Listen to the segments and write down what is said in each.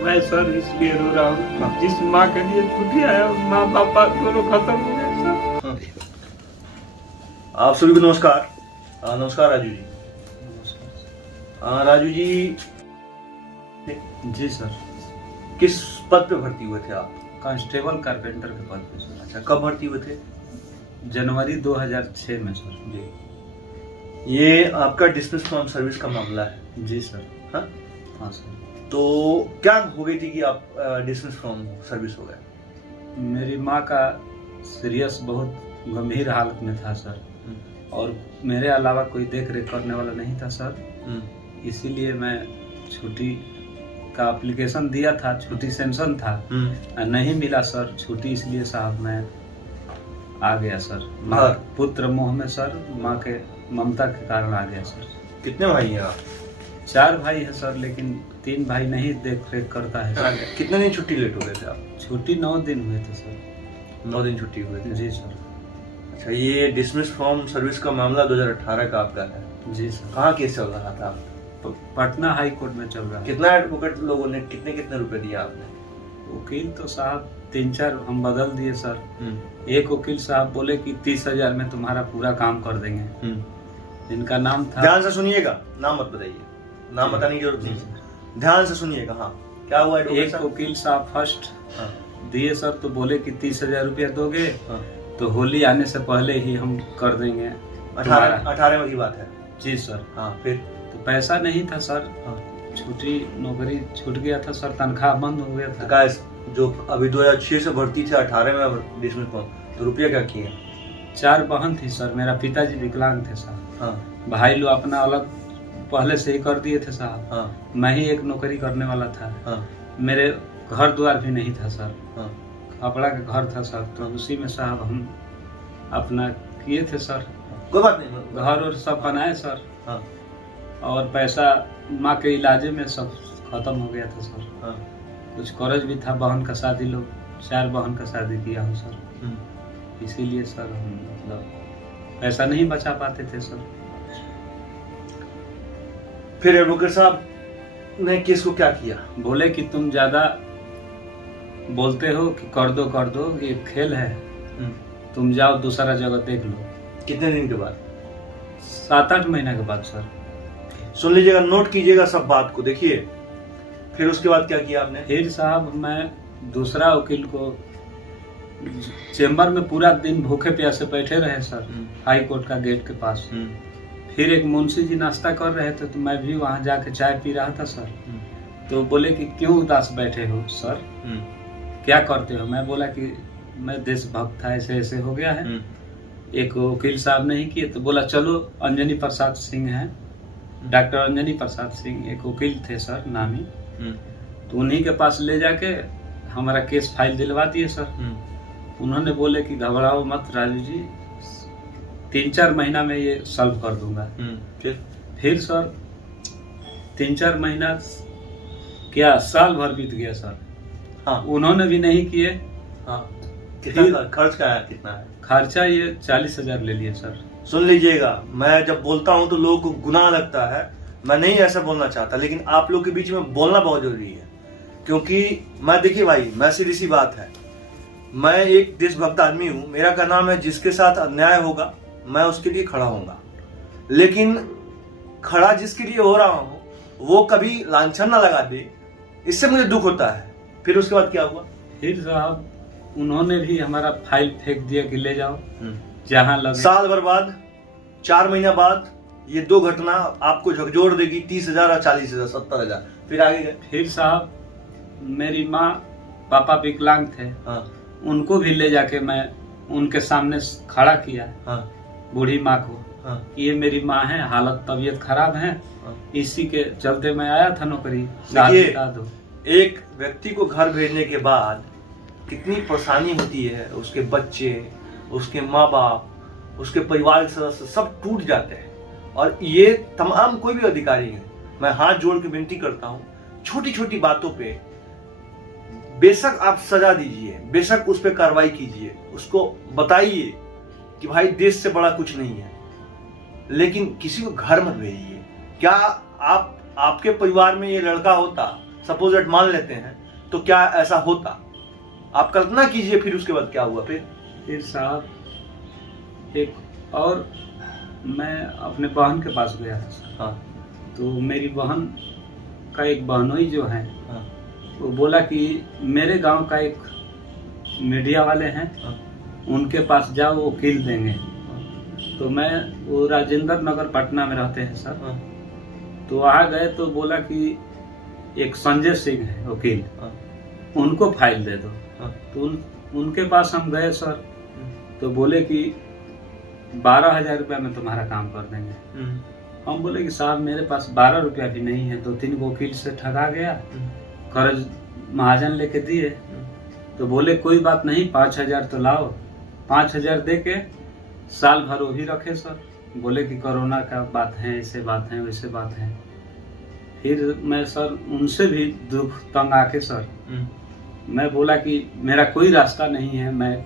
मैं सर इसलिए रो रहा हूँ, जिस माँ के लिए छुट्टी आया माँ पापा दोनों खत्म हो गए सर। आप सभी को नमस्कार। नमस्कार राजू जी। राजू जी जी सर, किस पद पे भर्ती हुए थे आप? कांस्टेबल कारपेंटर के पद पे सर। अच्छा, कब भर्ती हुए थे? जनवरी 2006 में सर। जी, ये आपका डिसमिस फ्रॉम सर्विस का मामला है? जी सर। हाँ हाँ सर। तो क्या हो गई थी कि आप डिसमिस फ्रॉम सर्विस हो गए? मेरी माँ का सीरियस बहुत गंभीर हालत में था सर, और मेरे अलावा कोई देख रेख करने वाला नहीं था सर। इसीलिए मैं छुट्टी का एप्लीकेशन दिया था, छुट्टी सेंशन था, नहीं मिला सर छुट्टी, इसलिए साहब मैं आ गया सर। माँ पुत्र मोह में सर, माँ के ममता के कारण आ गया सर। कितने भाई हैं आप? 4 भाई है सर, लेकिन 3 भाई नहीं देख रेख करता है सर। कितने दिन छुट्टी लेट हो गए थे आप? छुट्टी 9 दिन हुए थे सर। 9 दिन छुट्टी हुए थे? जी सर। अच्छा, ये डिसमिस फ्रॉम सर्विस का मामला 2018 का आपका है? जी सर। कहाँ केस चल रहा था? पटना हाई कोर्ट में चल रहा है। कितना एडवोकेट लोगों ने कितने कितने रुपए दिया आपने? वकील तो साहब 3-4 हम बदल दिए सर। एक वकील साहब बोले कि 30,000 में तुम्हारा पूरा काम कर देंगे। इनका नाम था, ध्यान से सुनिएगा, नाम मत बताइए, नाम बताने की जरूरत नहीं, ध्यान से सुनिएगा। हाँ, क्या हुआ? एक वकील साहब फर्स्ट दिए सर, तो बोले कि 30,000 रुपया दोगे तो होली आने से पहले ही हम कर देंगे। 18 की बात है? जी सर। हाँ, फिर? तो पैसा नहीं था सर। छुट्टी नौकरी छूट गया था सर, तनख्वाह बंद हो गया था। जो अभी 2006 से भर्ती थे, 18 में डिसमिस फ्रॉम, तो रुपया क्या किए? 4 बहन थी सर, मेरा पिताजी विकलांग थे साहब। भाई लोग अपना अलग पहले से ही कर दिए थे साहब। मैं ही एक नौकरी करने वाला था। मेरे घर द्वार भी नहीं था सर, कपड़ा का घर था सर, तो उसी में साहब हम अपना किए थे सर। कोई बात नहीं, घर और सब बनाए सर। और पैसा माँ के इलाजे में सब खत्म हो गया था सर। कुछ कर्ज भी था, बहन का शादी, लोग 4 बहन का शादी किया हूँ सर। इसीलिए सर हम मतलब पैसा नहीं बचा पाते थे सर। फिर एडवोकेट साहब ने केस को क्या किया? बोले कि तुम ज्यादा बोलते हो कि कर दो, ये खेल है, तुम जाओ दूसरा जगह देख लो। कितने दिन के बाद? 7-8 महीना के बाद सर। सुन लीजिएगा, नोट कीजिएगा सब बात को, देखिए। फिर उसके बाद क्या किया आपने? फिर साहब मैं दूसरा वकील को, चेंबर में पूरा दिन भूखे प्यासे बैठे रहे सर, हाई कोर्ट का गेट के पास। फिर एक मुंशी जी नाश्ता कर रहे थे, तो मैं भी वहां जाके चाय पी रहा था सर। तो बोले कि क्यों उदास बैठे हो सर, क्या करते हो? मैं बोला कि मैं देशभक्त था, ऐसे ऐसे हो गया है। एक वकील साहब नहीं किए, तो बोला चलो अंजनी प्रसाद सिंह है, डॉक्टर अंजनी प्रसाद सिंह एक वकील थे सर नामी, तो उन्हीं के पास ले जाके हमारा केस फाइल दिलवा दिए सर। उन्होंने बोले कि घबराओ मत राजू जी, 3-4 महीना में ये सॉल्व कर दूंगा। फिर सर 3-4 महीना क्या, साल भर बीत गया सर। उन्होंने भी नहीं किए। कितना खर्च का है? कितना है खर्चा? ये 40,000 ले लिए सर। सुन लीजिएगा, मैं जब बोलता हूँ तो लोगों को गुनाह लगता है, मैं नहीं ऐसा बोलना चाहता, लेकिन आप लोग के बीच में बोलना बहुत जरूरी है। क्योंकि मैं, देखिए भाई, मैं सीधी सी बात है, मैं एक देशभक्त आदमी हूँ। मेरा क्या नाम है, जिसके साथ अन्याय होगा मैं उसके लिए खड़ा होऊंगा, लेकिन खड़ा जिसके लिए हो रहा हूँ वो कभी लांछन ना लगा दे, इससे मुझे दुख होता है। फिर उसके बाद क्या हुआ? फिर साहब उन्होंने भी हमारा फाइल फेंक दिया कि ले जाओ जहां लगे। साल भर बाद, 4 महीना बाद ये 2 घटना आपको झकझोर देगी, 30,000 और 40,000, 70,000। फिर आगे गए? फिर साहब मेरी माँ पापा विकलांग थे, उनको भी ले जाके मैं उनके सामने खड़ा किया, बूढ़ी माँ को, ये मेरी माँ है, हालत तबीयत खराब है, इसी के चलते मैं आया था नौकरी। एक व्यक्ति को घर भेजने के बाद कितनी परेशानी होती है, उसके बच्चे, उसके माँ बाप, उसके परिवार के सदस्य सब टूट जाते हैं। और ये तमाम कोई भी अधिकारी है, मैं हाथ जोड़ के विनती करता हूँ, छोटी छोटी बातों पे बेशक आप सजा दीजिए, बेशक उस पर कार्रवाई कीजिए, उसको बताइए कि भाई देश से बड़ा कुछ नहीं है, लेकिन किसी को घर मत भेजिए। क्या आपके परिवार में ये लड़का होता सपोज दैट मान लेते हैं, तो क्या ऐसा होता? आप कल्पना कीजिए फिर उसके बाद क्या हुआ। फिर साहब एक और मैं अपने बहन के पास गया था सर। हाँ तो मेरी बहन का एक बहनोई जो है, हाँ वो बोला कि मेरे गांव का एक मीडिया वाले हैं, हाँ उनके पास जाओ, वो वकील देंगे। तो मैं, वो राजेंद्र नगर पटना में रहते हैं सर। हाँ तो वहाँ गए तो बोला कि एक संजय सिंह है वकील, हाँ उनको फाइल दे दो। हाँ। तो उनके पास हम गए सर, तो बोले कि 12,000 रुपया में तुम्हारा काम कर देंगे। हम बोले कि साहब मेरे पास 12 रुपया भी नहीं है, 2-3 वकील से ठगा गया, कर्ज महाजन लेके दिए। तो बोले कोई बात नहीं, 5,000 तो लाओ। 5,000 दे के साल भर वो भी रखे सर। बोले कि कोरोना का बात है, ऐसे बात है, वैसे बात है। फिर मैं सर उनसे भी दुख तंग आके सर मैं बोला कि मेरा कोई रास्ता नहीं है, मैं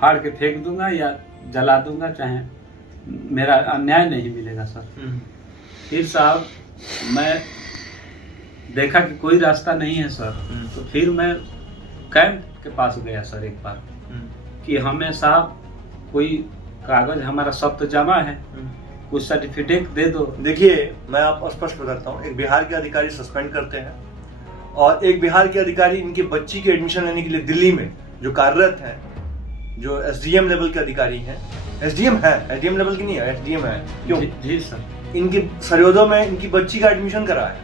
फाड़ के फेंक दूंगा या जला दूंगा, चाहे मेरा अन्याय नहीं मिलेगा सर। फिर साहब मैं देखा कि कोई रास्ता नहीं है सर। तो फिर मैं कैंप के पास गया सर एक बार, कि हमें साहब कोई कागज, हमारा सब तो जमा है, कुछ सर्टिफिकेट दे दो। देखिए, मैं आप स्पष्ट करता हूँ, एक बिहार के अधिकारी सस्पेंड करते हैं और एक बिहार के अधिकारी इनकी बच्ची के एडमिशन लेने के लिए दिल्ली में जो कार्यरत है, जो एसडीएम लेवल के अधिकारी हैं, एसडीएम लेवल की नहीं है, एसडीएम है। क्यों? जी सर। इनकी सरयोदय में इनकी बच्ची का एडमिशन कराया।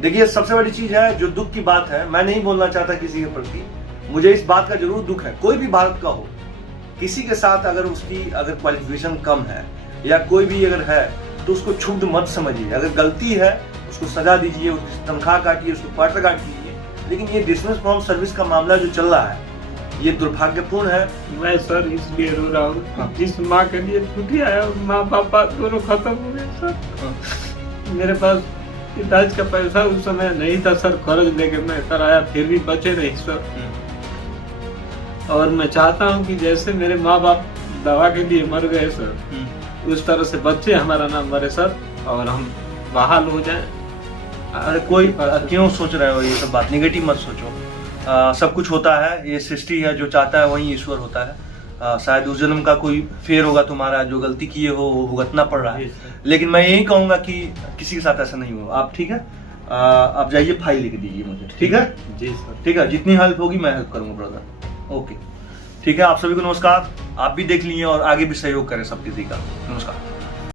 देखिए, सबसे बड़ी चीज है, जो दुख की बात है, मैं नहीं बोलना चाहता किसी के प्रति, मुझे इस बात का जरूर दुख है, कोई भी भारत का हो, किसी के साथ अगर उसकी क्वालिफिकेशन कम है या कोई भी अगर है, तो उसको क्षुब्ध मत समझिए। अगर गलती है उसको सजा दीजिए, उसकी तनख्वाह काटिए, उसको क्वार्टर काट दीजिए। लेकिन ये डिसमिस फ्रॉम सर्विस का मामला जो चल रहा है, ये दुर्भाग्यपूर्ण है। मैं सर इसलिए रो रहा हूँ, जिस माँ के लिए छुट्टी आया, माँ पापा दोनों खत्म हो गए सर। मेरे पास इलाज का पैसा उस समय नहीं था सर, कर्ज लेके मैं सर आया, फिर भी बचे नहीं सर। और मैं चाहता हूँ कि जैसे मेरे माँ बाप दवा के लिए मर गए सर, उस तरह से बच्चे हमारा नाम मरे सर, और हम बहाल हो जाएं। अरे कोई क्यों सोच रहे हो ये सब बात, निगेटिव मत सोचो। सब कुछ होता है, ये सृष्टि है, जो चाहता है वही ईश्वर होता है। शायद उस जन्म का कोई फेर होगा तुम्हारा, जो गलती किए हो वो भुगतना पड़ रहा है। लेकिन मैं यही कहूंगा कि किसी के साथ ऐसा नहीं हो। आप ठीक है, आप जाइए, फाइल लिख दीजिए मुझे, ठीक है? जी सर। ठीक है, जितनी हेल्प होगी मैं हेल्प करूंगा ब्रदर। ओके, ठीक है। आप सभी को नमस्कार। आप भी देख लीजिए और आगे भी सहयोग करें सब किसी का। नमस्कार।